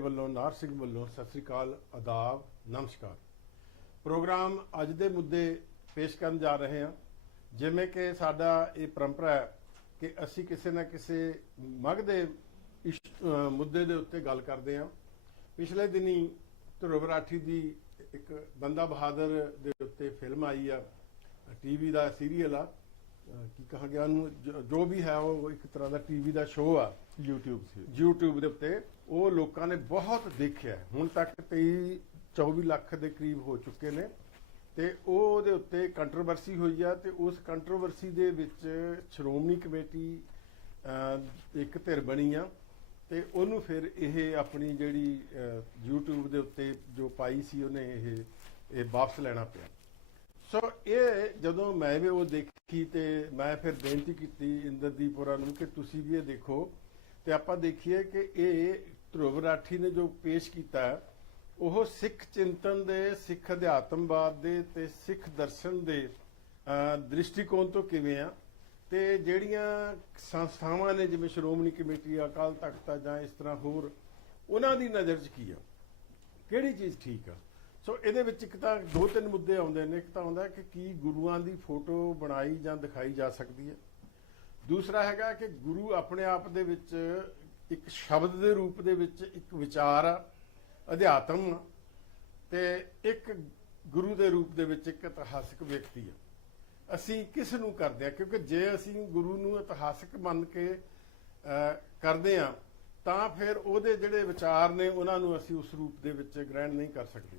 ਵੱਲੋਂ ਨਾਰ ਸਿੰਘ ਵੱਲੋਂ ਸਤਿ ਸ੍ਰੀ ਅਕਾਲ ਆਦਾਬ ਨਮਸਕਾਰ। ਪ੍ਰੋਗਰਾਮ ਅੱਜ ਦੇ ਮੁੱਦੇ ਪੇਸ਼ ਕਰਨ ਜਾ ਰਹੇ ਹਾਂ। ਜਿਵੇਂ ਕਿ ਸਾਡਾ ਇਹ ਪਰੰਪਰਾ ਹੈ ਕਿ ਅਸੀਂ ਕਿਸੇ ਨਾ ਕਿਸੇ ਮਗ ਦੇ ਮੁੱਦੇ ਦੇ ਉੱਤੇ ਗੱਲ ਕਰਦੇ ਹਾਂ। ਪਿਛਲੇ ਦਿਨੀ ਧਰੁਵ ਰਾਠੀ ਦੀ ਇੱਕ ਬੰਦਾ ਬਹਾਦਰ ਦੇ ਉੱਤੇ ਫਿਲਮ ਆਈ ਆ ਟੀਵੀ ਦਾ ਸੀਰੀਅਲ ਆ। ਕੀ ਕਹਾ ਗਿਆ ਉਹਨੂੰ? ਜੋ- ਵੀ ਹੈ ਉਹ ਇੱਕ ਤਰ੍ਹਾਂ ਦਾ ਟੀਵੀ ਦਾ ਸ਼ੋਅ ਆ। YouTube ਸੀ। YouTube ਦੇ ਉੱਤੇ। ਉਹ ਲੋਕਾਂ ਨੇ ਬਹੁਤ ਦੇਖਿਆ ਹੁਣ ਤੱਕ 23 24 ਲੱਖ ਦੇ ਕਰੀਬ ਹੋ ਚੁੱਕੇ ਨੇ ਤੇ ਉਹ ਉਹਦੇ ਉੱਤੇ ਕੰਟਰੋਵਰਸੀ ਹੋਈ ਆ ਤੇ ਉਸ ਕੰਟਰੋਵਰਸੀ ਦੇ ਵਿੱਚ ਸ਼੍ਰੋਮਣੀ ਕਮੇਟੀ ਇੱਕ ਧਿਰ ਬਣੀ ਆ ਤੇ ਉਹਨੂੰ ਫਿਰ ਇਹ ਆਪਣੀ ਜਿਹੜੀ ਅਹ, YouTube ਦੇ ਉੱਤੇ ਜੋ ਪਾਈ ਸੀ ਉਹਨੇ ਇਹ ਇਹ ਵਾਪਸ ਲੈਣਾ ਪਿਆ। ਸੋ ਇਹ ਜਦੋਂ ਮੈਂ ਵੀ ਉਹ ਦੇਖੀ ਤੇ ਮੈਂ ਫਿਰ ਬੇਨਤੀ ਕੀਤੀ ਇੰਦਰਦੀਪ ਹੋਰਾਂ ਨੂੰ ਕਿ ਤੁਸੀਂ ਵੀ ਇਹ ਦੇਖੋ ਤੇ ਆਪਾਂ ਦੇਖੀਏ ਕਿ ਇਹ ਧਰੁਵ ਰਾਠੀ ਨੇ ਜੋ ਪੇਸ਼ ਕੀਤਾ ਉਹ ਸਿੱਖ ਚਿੰਤਨ ਦੇ, ਸਿੱਖ ਅਧਿਆਤਮਵਾਦ ਦੇ ਤੇ ਸਿੱਖ ਦਰਸ਼ਨ ਦੇ ਦ੍ਰਿਸ਼ਟੀਕੋਣ ਤੋਂ ਕਿਵੇਂ ਆ? ਤੇ ਜਿਹੜੀਆਂ ਸੰਸਥਾਵਾਂ ਨੇ, ਜਿਵੇਂ ਸ਼੍ਰੋਮਣੀ ਕਮੇਟੀ, ਅਕਾਲ ਤਖਤ ਆ ਜਾਂ ਇਸ ਤਰ੍ਹਾਂ ਹੋਰ, ਉਹਨਾਂ ਦੀ ਨਜ਼ਰ 'ਚ ਕੀ ਆ? ਕਿਹੜੀ ਚੀਜ਼ ਠੀਕ ਆ? ਸੋ ਇਹਦੇ ਵਿੱਚ ਇੱਕ ਤਾਂ ਦੋ ਤਿੰਨ ਮੁੱਦੇ ਆਉਂਦੇ ਨੇ। ਇੱਕ ਤਾਂ ਆਉਂਦਾ ਕਿ ਕੀ ਗੁਰੂਆਂ ਦੀ ਫੋਟੋ ਬਣਾਈ ਜਾਂ ਦਿਖਾਈ ਜਾ ਸਕਦੀ ਹੈ। ਦੂਸਰਾ ਹੈਗਾ ਕਿ ਗੁਰੂ ਆਪਣੇ ਆਪ ਦੇ ਵਿੱਚ ਇੱਕ ਸ਼ਬਦ ਦੇ ਰੂਪ ਦੇ ਵਿੱਚ ਇੱਕ ਵਿਚਾਰ ਆ, ਅਧਿਆਤਮ ਆ, ਤੇ ਇੱਕ ਗੁਰੂ ਦੇ ਰੂਪ ਦੇ ਵਿੱਚ ਇੱਕ ਇਤਿਹਾਸਕ ਵਿਅਕਤੀ ਆ। ਅਸੀਂ ਕਿਸ ਨੂੰ ਕਰਦੇ ਆ? ਕਿਉਂਕਿ ਜੇ ਅਸੀਂ ਗੁਰੂ ਨੂੰ ਇਤਿਹਾਸਕ ਮੰਨ ਕੇ ਕਰਦੇ ਆ, ਤਾਂ ਫਿਰ ਉਹਦੇ ਜਿਹੜੇ ਵਿਚਾਰ ਨੇ, ਉਹਨਾਂ ਨੂੰ ਅਸੀਂ ਉਸ ਰੂਪ ਦੇ ਵਿੱਚ ਗ੍ਰਹਿਣ ਨਹੀਂ ਕਰ ਸਕਦੇ।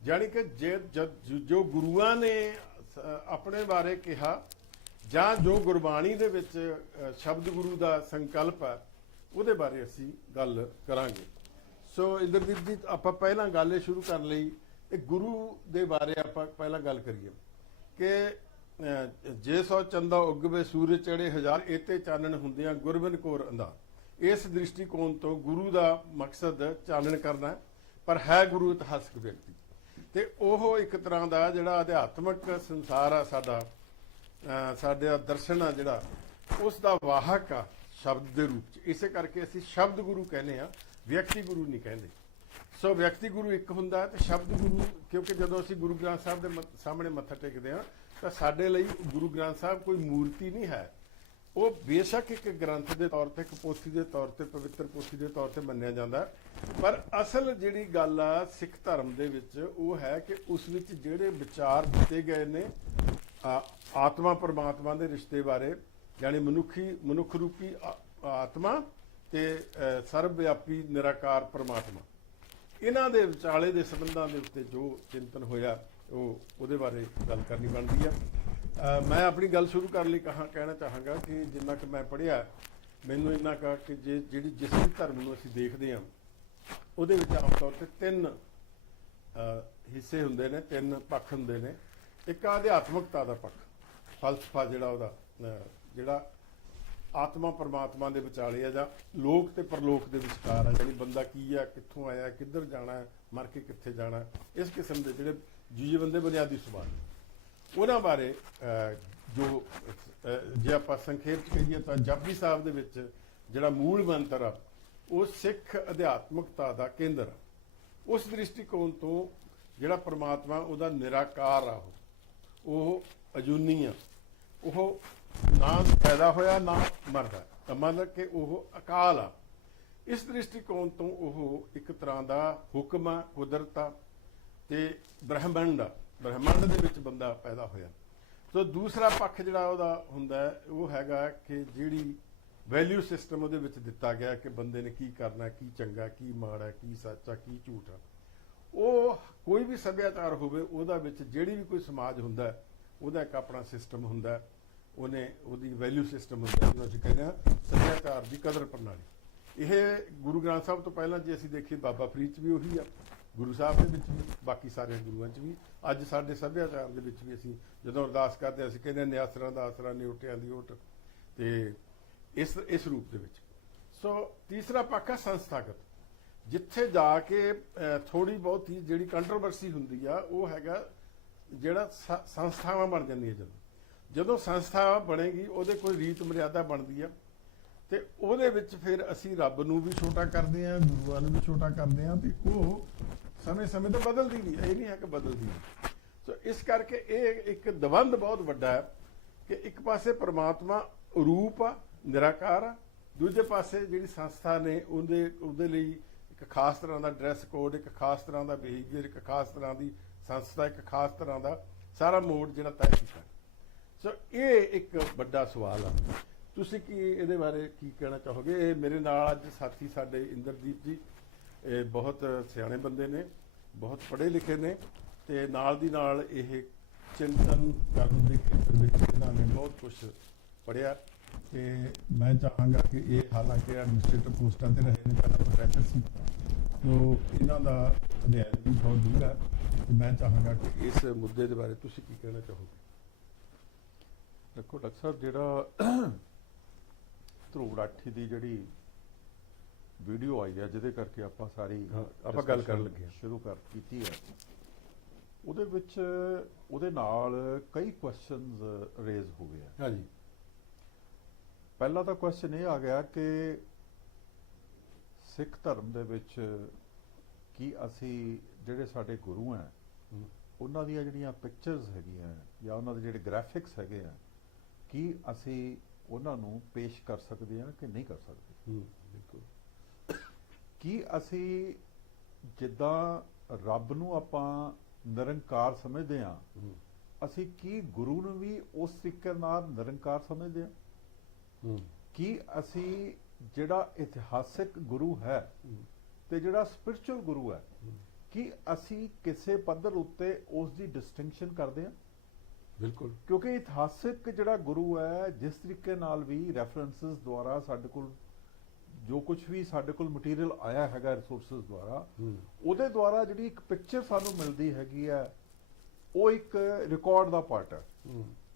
ਜਾਣੀ ਕਿ ਜੇ, ਜੋ ਗੁਰੂਆਂ ਨੇ ਆਪਣੇ ਬਾਰੇ ਕਿਹਾ, ਜਾਂ ਜੋ ਗੁਰਬਾਣੀ ਦੇ ਵਿੱਚ ਸ਼ਬਦ ਗੁਰੂ ਦਾ ਸੰਕਲਪ ਹੈ ਉਹਦੇ ਬਾਰੇ ਅਸੀਂ ਗੱਲ ਕਰਾਂਗੇ। ਸੋ ਇੰਦਰਦੀਪ ਜੀ, ਆਪਾਂ ਪਹਿਲਾਂ ਗੱਲ ਇਹ ਸ਼ੁਰੂ ਕਰਨ ਲਈ, ਇਹ ਗੁਰੂ ਦੇ ਬਾਰੇ ਆਪਾਂ ਪਹਿਲਾਂ ਗੱਲ ਕਰੀਏ ਕਿ ਜੇ ਸੋ ਚੰਦਾ ਉਗਵੇ ਸੂਰਜ ਚੜੇ ਹਜ਼ਾਰ ਇਤੇ ਚਾਨਣ ਹੁੰਦਿਆਂ ਗੁਰਬਨ ਕੋਰ ਅੰਦਾ ਇਸ ਦ੍ਰਿਸ਼ਟੀਕੋਣ ਤੋਂ ਗੁਰੂ ਦਾ ਮਕਸਦ ਚਾਨਣ ਕਰਨਾ ਪਰ ਹੈ ਗੁਰੂ ਇਤਿਹਾਸਕ ਵਿਅਕਤੀ। ਤੇ ਉਹ ਇੱਕ ਤਰ੍ਹਾਂ ਦਾ ਜਿਹੜਾ ਅਧਿਆਤਮਕ ਸੰਸਾਰ ਆ ਸਾਡਾ ਸਾਡੇ ਦਰਸ਼ਨ ਆ ਜਿਹੜਾ, ਉਸ ਦਾ ਵਾਹਕ ਆ। ਸ਼ਬਦ ਦੇ ਰੂਪ ਚ। ਇਸੇ ਕਰਕੇ ਅਸੀਂ ਸ਼ਬਦ ਗੁਰੂ ਕਹਿੰਦੇ ਆ ਵਿਅਕਤੀ ਗੁਰੂ ਨਹੀਂ ਕਹਿੰਦੇ। ਸੋ ਵਿਅਕਤੀ ਗੁਰੂ ਇੱਕ ਹੁੰਦਾ ਹੈ ਤੇ ਸ਼ਬਦ ਗੁਰੂ, ਕਿਉਂਕਿ ਜਦੋਂ ਅਸੀਂ ਗੁਰੂ ਗ੍ਰੰਥ ਸਾਹਿਬ ਦੇ ਮ- ਸਾਹਮਣੇ ਮੱਥਾ ਟੇਕਦੇ ਆ ਤਾਂ ਸਾਡੇ ਲਈ ਗੁਰੂ ਗ੍ਰੰਥ ਸਾਹਿਬ ਕੋਈ ਮੂਰਤੀ ਨਹੀਂ ਹੈ। ਉਹ ਬੇਸ਼ੱਕ ਇੱਕ ਗ੍ਰੰਥ ਦੇ ਤੌਰ ਤੇ, ਇੱਕ ਪੋਥੀ ਦੇ ਤੌਰ ਤੇ, ਪਵਿੱਤਰ ਪੋਥੀ ਦੇ ਤੌਰ ਤੇ ਮੰਨਿਆ ਜਾਂਦਾ ਪਰ ਅਸਲ ਜਿਹੜੀ ਗੱਲ ਆ ਸਿੱਖ ਧਰਮ ਦੇ ਵਿੱਚ, ਉਹ ਹੈ ਕਿ ਉਸ ਵਿੱਚ ਜਿਹੜੇ ਵਿਚਾਰ ਦਿੱਤੇ ਗਏ ਨੇ ਆਤਮਾ ਪਰਮਾਤਮਾ ਦੇ ਰਿਸ਼ਤੇ ਬਾਰੇ ਯਾਨੀ ਮਨੁੱਖੀ ਮਨੁੱਖ ਰੂਪੀ ਆ- ਆਤਮਾ ਤੇ ਅ, ਵਿਆਪੀ ਨਿਰਾਕਾਰ ਪਰਮਾਤਮਾ। ਇਹਨਾਂ ਦੇ ਵਿਚਾਲੇ ਦੇ ਸੰਬੰਧਾਂ ਦੇ ਉੱਤੇ ਜੋ ਚਿੰਤਨ ਹੋਇਆ ਉਹ ਉਹਦੇ ਬਾਰੇ ਗੱਲ ਕਰਨੀ ਬਣਦੀ ਆ। ਮੈਂ ਆਪਣੀ ਗੱਲ ਸ਼ੁਰੂ ਕਰਨ ਲਈ ਕਹਾ ਕਹਿਣਾ ਚਾਹਾਂਗਾ ਕਿ ਜਿੰਨਾ ਕਿ ਮੈਂ ਪੜ੍ਹਿਆ ਮੈਨੂੰ ਇੰਨਾ ਕਹਾ ਕਿ ਜੇ ਜਿਹੜੀ ਜਿਸ ਵੀ ਧਰਮ ਨੂੰ ਅਸੀਂ ਦੇਖਦੇ ਹਾਂ ਉਹਦੇ ਵਿੱਚ ਆਮ ਤੌਰ ਤੇ ਤਿੰਨ ਹਿੱਸੇ ਹੁੰਦੇ ਨੇ ਤਿੰਨ ਪੱਖ ਹੁੰਦੇ ਨੇ। ਇੱਕ ਆ ਦਾ ਪੱਖ ਫਲਸਫਾ ਜਿਹੜਾ ਉਹਦਾ ਜਿਹੜਾ ਆਤਮਾ ਪਰਮਾਤਮਾ ਦੇ ਵਿਚਾਲੇ ਆ ਜਾਂ ਲੋਕ ਤੇ ਪਰਲੋਕ ਦੇ ਵਿਚਕਾਰ ਆ ਜਿਹੜੀ ਬੰਦਾ ਕੀ ਆ, ਕਿੱਥੋਂ ਆਇਆ, ਕਿੱਧਰ ਜਾਣਾ, ਮਰ ਕੇ ਕਿੱਥੇ ਜਾਣਾ, ਇਸ ਕਿਸਮ ਦੇ ਜਿਹੜੇ ਜੀਵਨ ਦੇ ਬੁਨਿਆਦੀ ਸਵਾਲ ਉਹਨਾਂ ਬਾਰੇ ਜੋ ਜੇ ਆਪਾਂ ਸੰਖੇਪ ਚ ਕਹੀਏ ਤਾਂ ਜਪਜੀ ਸਾਹਿਬ ਦੇ ਵਿੱਚ ਜਿਹੜਾ ਮੂਲ ਮੰਤਰ ਆ, ਉਹ ਸਿੱਖ ਅਧਿਆਤਮਕਤਾ ਦਾ ਕੇਂਦਰ ਆ। ਉਸ ਦ੍ਰਿਸ਼ਟੀਕੋਣ ਤੋਂ ਜਿਹੜਾ ਪਰਮਾਤਮਾ ਉਹਦਾ ਨਿਰਾਕਾਰ ਆ ਉਹ ਉਹ ਅਜੂਨੀ ਆ। ਉਹ ਨਾ ਪੈਦਾ ਹੋਇਆ ਨਾ ਮਰਦਾ। ਤਾਂ ਮਤਲਬ ਕਿ ਉਹ ਅਕਾਲ ਆ। ਇਸ ਦ੍ਰਿਸ਼ਟੀਕੋਣ ਤੋਂ ਉਹ ਇੱਕ ਤਰ੍ਹਾਂ ਦਾ ਹੁਕਮ ਆ ਕੁਦਰਤ ਆ ਤੇ ਬ੍ਰਹਿਮੰਡ ਆ। ਬ੍ਰਹਿਮੰਡ ਦੇ ਵਿੱਚ ਬੰਦਾ ਪੈਦਾ ਹੋਇਆ। ਸੋ ਦੂਸਰਾ ਪੱਖ ਜਿਹੜਾ ਉਹਦਾ ਹੁੰਦਾ ਉਹ ਹੈਗਾ ਕਿ ਜਿਹੜੀ ਵੈਲਿਊ ਸਿਸਟਮ ਉਹਦੇ ਵਿੱਚ ਦਿੱਤਾ ਗਿਆ ਕਿ ਬੰਦੇ ਨੇ ਕੀ ਕਰਨਾ ਕੀ ਚੰਗਾ ਕੀ ਮਾੜਾ ਕੀ ਸੱਚਾ ਕੀ ਝੂਠ। ਆ ਉਹ ਕੋਈ ਵੀ ਸੱਭਿਆਚਾਰ ਹੋਵੇ ਉਹਦਾ ਵਿੱਚ ਜਿਹੜੀ ਵੀ ਕੋਈ ਸਮਾਜ ਹੁੰਦਾ ਹੈ, ਉਹਦਾ ਇੱਕ ਆਪਣਾ ਸਿਸਟਮ ਹੁੰਦਾ ਉਹਨੇ ਉਹਦੀ ਵੈਲਿਊ ਸਿਸਟਮ ਹੁੰਦਾ ਹੈ, ਜਿਹਨੂੰ ਅਸੀਂ ਕਹਿੰਦੇ ਹਾਂ ਸੱਭਿਆਚਾਰ ਦੀ ਕਦਰ ਪ੍ਰਣਾਲੀ। ਇਹ ਗੁਰੂ ਗ੍ਰੰਥ ਸਾਹਿਬ ਤੋਂ ਪਹਿਲਾਂ ਜੇ ਅਸੀਂ ਦੇਖੀਏ ਬਾਬਾ ਫਰੀਦ ਚ ਵੀ ਉਹੀ ਆ ਗੁਰੂ ਸਾਹਿਬ ਦੇ ਵਿੱਚ ਵੀ ਬਾਕੀ ਸਾਰੇ ਗੁਰੂਆਂ ਚ ਵੀ। ਅੱਜ ਸਾਡੇ ਸੱਭਿਆਚਾਰ ਦੇ ਵਿੱਚ ਵੀ ਅਸੀਂ ਜਦੋਂ ਅਰਦਾਸ ਕਰਦੇ ਹਾਂ, ਅਸੀਂ ਕਹਿੰਦੇ ਹਾਂ, ਨਿਆਸਰਾਂ ਦਾ ਆਸਰਾ ਨਿਉਟਿਆਂ ਦੀ ਓਟ। ਤੇ ਇਸ ਇਸ ਰੂਪ ਦੇ ਵਿੱਚ। ਸੋ ਤੀਸਰਾ ਪੱਖ ਹੈ ਸੰਸਥਾਗਤ। ਜਿੱਥੇ ਜਾ ਕੇ ਥੋੜੀ ਬਹੁਤੀ ਜਿਹੜੀ ਕੰਟਰੋਵਰਸੀ ਹੁੰਦੀ ਆ ਉਹ ਹੈਗਾ ਜਿਹੜਾ ਸੰਸਥਾਵਾਂ ਬਣ ਜਾਂਦੀਆਂ ਜਦੋਂ। ਜਦੋਂ ਸੰਸਥਾ ਬਣੇਗੀ, ਉਹਦੇ ਕੋਈ ਰੀਤ ਮਰਿਆਦਾ ਬਣਦੀ ਆ। ਤੇ ਉਹਦੇ ਵਿੱਚ ਫਿਰ ਅਸੀਂ ਰੱਬ ਨੂੰ ਵੀ ਛੋਟਾ ਕਰਦੇ ਆਂ ਗੁਰੂਆਂ ਨੂੰ ਵੀ ਛੋਟਾ ਕਰਦੇ ਆਂ, ਤੇ ਉਹ ਸਮੇਂ-ਸਮੇਂ ਤੇ ਬਦਲਦੀ ਨਹੀਂ ਇਹ ਨਹੀਂ ਹੈ ਕਿ ਬਦਲਦੀ ਨਹੀਂ। ਸੋ ਇਸ ਕਰਕੇ ਇਹ ਇੱਕ ਦਵੰਦ ਬਹੁਤ ਵੱਡਾ ਹੈ ਕਿ ਇੱਕ ਪਾਸੇ ਪ੍ਰਮਾਤਮਾ ਰੂਪ ਆ, ਨਿਰਾਕਾਰ ਆ, ਦੂਜੇ ਪਾਸੇ ਜਿਹੜੀ ਸੰਸਥਾ ਨੇ ਉਹਦੇ ਉਹਦੇ ਲਈ ਇੱਕ ਖਾਸ ਤਰ੍ਹਾਂ ਦਾ ਡਰੈਸ ਕੋਡ, ਇੱਕ ਖਾਸ ਤਰ੍ਹਾਂ ਦਾ ਬਿਹੇਵੀਅਰ ਇੱਕ ਖਾਸ ਤਰ੍ਹਾਂ ਦੀ ਸੰਸਥਾ ਇੱਕ ਖਾਸ ਤਰ੍ਹਾਂ ਦਾ ਸਾਰਾ ਮੋਡ ਜਿਹੜਾ ਤੈਅ ਕੀਤਾ। ਸੋ ਇਹ ਇੱਕ ਵੱਡਾ ਸਵਾਲ ਆ। ਤੁਸੀਂ ਕੀ ਇਹਦੇ ਬਾਰੇ ਕੀ ਕਹਿਣਾ ਚਾਹੋਗੇ? ਇਹ ਮੇਰੇ ਨਾਲ ਅੱਜ ਸਾਥੀ ਸਾਡੇ ਇੰਦਰਜੀਤ ਜੀ, ਇਹ ਬਹੁਤ ਸਿਆਣੇ ਬੰਦੇ ਨੇ, ਬਹੁਤ ਪੜ੍ਹੇ ਲਿਖੇ ਨੇ ਤੇ ਨਾਲ ਦੀ ਨਾਲ ਇਹ ਚਿੰਤਨ ਕਰਨ ਦੇ ਖੇਤਰ ਵਿੱਚ ਇਹਨਾਂ ਨੇ ਬਹੁਤ ਕੁਝ ਪੜ੍ਹਿਆ ਤੇ ਮੈਂ ਚਾਹਾਂਗਾ ਕਿ ਇਹ ਹਾਲਾਂਕਿ ਐਡਮਿਨਿਸਟ੍ਰੇਟਿਵ ਪੋਸਟਾਂ ਤੇ ਰਹੇ ਨੇ, ਪਹਿਲਾਂ ਪ੍ਰੋਫੈਸਰ ਸੀ। ਸੋ ਇਹਨਾਂ ਦਾ ਅਧਿਐਨ ਵੀ ਬਹੁਤ ਹੈ। ਤੇ ਮੈਂ ਚਾਹਾਂਗਾ ਕਿ ਇਸ ਮੁੱਦੇ ਦੇ ਬਾਰੇ ਤੁਸੀਂ ਕੀ ਕਹਿਣਾ ਚਾਹੋਗੇ? ਦੇਖੋ ਡਾਕਟਰ ਸਾਹਿਬ ਜਿਹੜਾ ਧਰੂੜ ਆਠੀ ਦੀ ਜਿਹੜੀ ਵੀਡੀਓ ਆਈ ਹੈ ਜਿਹਦੇ ਕਰਕੇ ਆਪਾਂ ਸਾਰੀ ਆਪਾਂ ਗੱਲ ਕਰਨ ਲੱਗੇ ਹਾਂ। ਸ਼ੁਰੂ ਕਰ ਕੀਤੀ ਹੈ। ਉਹਦੇ ਵਿੱਚ ਉਹਦੇ ਨਾਲ ਕਈ ਕੁਐਸਚਨਸ ਰੇਜ਼ ਹੋ ਗਏ ਹਾਂਜੀ। ਪਹਿਲਾ ਤਾਂ ਕੁਐਸਚਨ ਇਹ ਆ ਗਿਆ ਕਿ ਸਿੱਖ ਧਰਮ ਦੇ ਵਿੱਚ ਕੀ ਅਸੀਂ ਜਿਹੜੇ ਸਾਡੇ ਗੁਰੂ ਹਮ, ਉਹਨਾਂ ਦੀਆਂ ਜਿਹੜੀਆਂ ਪਿਕਚਰਸ ਹੈਗੀਆਂ ਜਾਂ ਉਹਨਾਂ ਦੇ ਜਿਹੜੇ ਗ੍ਰਾਫਿਕਸ ਹੈਗੇ ਆ ਕੀ ਅਸੀਂ ਉਹਨਾਂ ਨੂੰ ਪੇਸ਼ ਕਰ ਸਕਦੇ ਹਾਂ ਕਿ ਨਹੀਂ ਕਰ ਸਕਦੇ? ਬਿਲਕੁਲ। ਕੀ ਅਸੀਂ ਜਿੱਦਾਂ ਰੱਬ ਨੂੰ ਆਪਾਂ ਨਿਰੰਕਾਰ ਸਮਝਦੇ ਹਮ, ਅਸੀਂ ਕੀ ਗੁਰੂ ਨੂੰ ਵੀ ਉਸ ਤਰੀਕੇ ਨਾਲ ਨਿਰੰਕਾਰ ਸਮਝਦੇ ਹਾਂ? ਹਮ, ਕੀ ਅਸੀਂ ਜਿਹੜਾ ਇਤਿਹਾਸਿਕ ਗੁਰੂ ਹੈ ਤੇ ਜਿਹੜਾ ਸਪਿਰਚੁਅਲ ਗੁਰੂ ਹੈ ਕੀ ਅਸੀਂ ਕਿਸੇ ਪੱਧਰ ਉੱਤੇ ਉਸ ਦੀ ਡਿਸਟਿੰਕਸ਼ਨ ਕਰਦੇ ਹਾਂ? ਬਿਲਕੁਲ। ਕਿਉਂਕਿ ਇਤਿਹਾਸਿਕ ਜਿਹੜਾ ਗੁਰੂ ਹੈ ਜਿਸ ਤਰੀਕੇ ਨਾਲ ਵੀ ਰੈਫਰੈਂਸਸ ਦੁਆਰਾ ਸਾਡੇ ਕੋਲ ਜੋ ਕੁਝ ਵੀ ਸਾਡੇ ਕੋਲ ਮਟੀਰੀਅਲ ਆਇਆ ਹੈਗਾ ਰਿਸੋਰਸਸ ਦੁਆਰਾ ਉਹਦੇ ਦੁਆਰਾ ਜਿਹੜੀ ਇੱਕ ਪਿਕਚਰ ਸਾਨੂੰ ਮਿਲਦੀ ਹੈਗੀ ਹੈ ਉਹ ਇੱਕ ਰਿਕਾਰਡ ਦਾ ਪਾਰਟ ਹੈ।